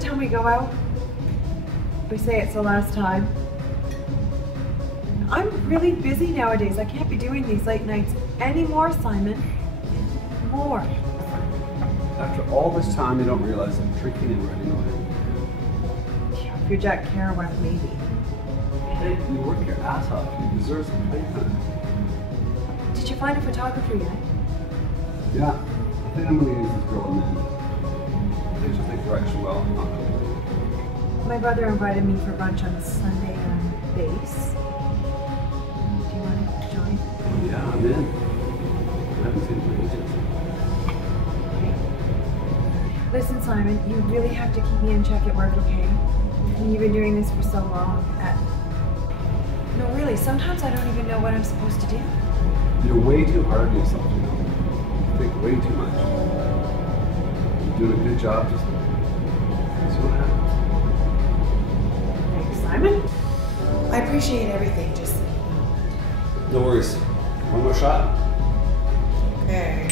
time we go out, we say it's the last time. I'm really busy nowadays. I can't be doing these late nights anymore, Simon. More. After all this time, you don't realize I'm drinking and running away. If you're Jack Kerouac, maybe. Hey, you work your ass off. You deserve some playtime. Did you find a photographer yet? Yeah, I think I'm gonna use this girl in the end. I think she'll take direction well, not completely. My brother invited me for brunch on Sunday on base. Do you want to join? Yeah, I'm in. I haven't seen her in ages. Listen, Simon, you really have to keep me in check at work, okay? And you've been doing this for so long. No, really, sometimes I don't even know what I'm supposed to do. You're way too hard on yourself, you know. You think way too much. You're doing a good job, just see what happens. Thanks, Simon. I appreciate everything, just... No worries. One more shot? Okay.